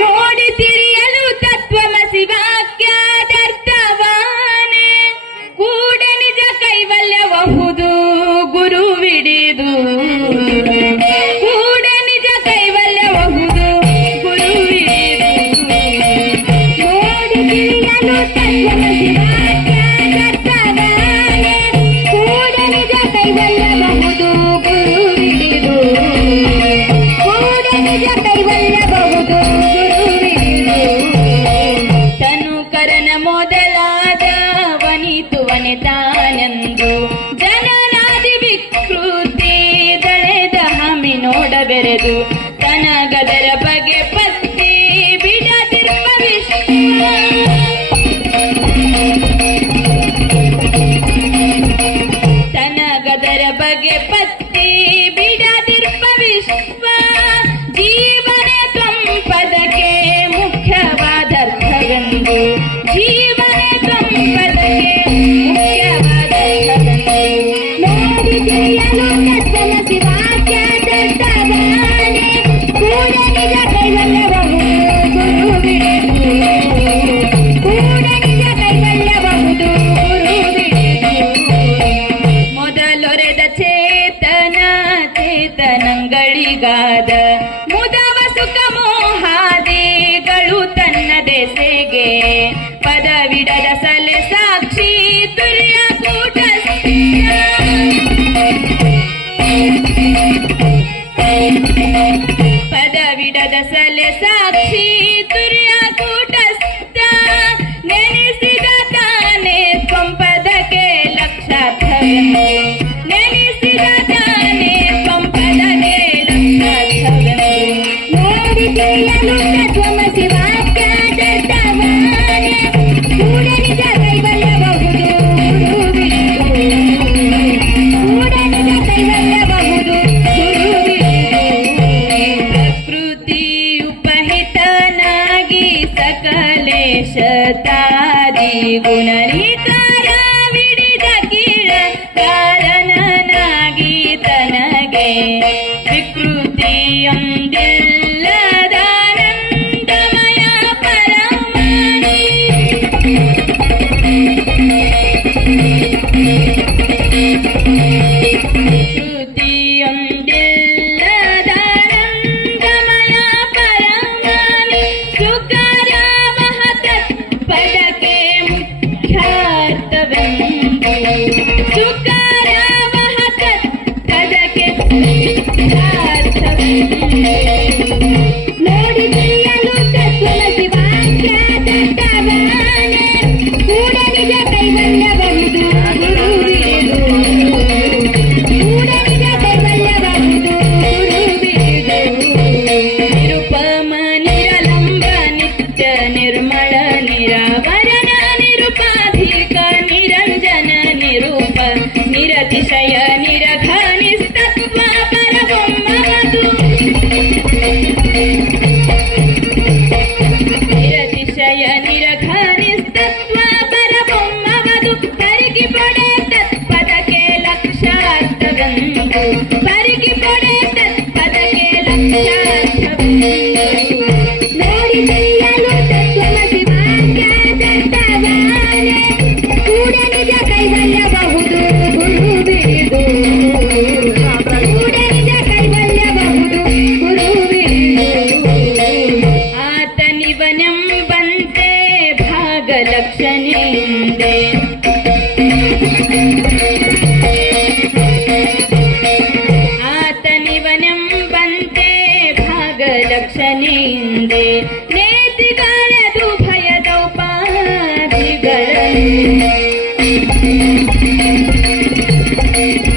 ನೋಡಿ ತಿರಿಯಲು ತತ್ವಮಸಿ ವಾಕ್ಯಾದರ್ಥವಾನೆ ಕೂಡ ನಿಜ ಗುರು ಗುರುವಿಡಿದು ತಾನೆಂದು ಜನನಾದಿ ವಿಕೃತಿ ದಳೆದ ಹಮಿ ನೋಡಬೆರೆದು ನಂಗಳಿಗಾದ ಮುದವ ಸುಖ ಮೋಹಾದೇಗಳು ತನ್ನ ದೆಸೆಗೆ ಪದವಿಡದ ಸಲೆ ಸಾಕ್ಷಿ ತುರ್ಯ ಕೂಟ ಪದವಿಡದ ಸಲೆ ಸಾಕ್ಷಿ ತುರಿಯ ಕೂಟಸ್ಥ ನೆನೆಸಿದ ತಾನೇ ಪಂಪದಕ್ಕೆ ಲಕ್ಷ शतादि गुणी நிரகா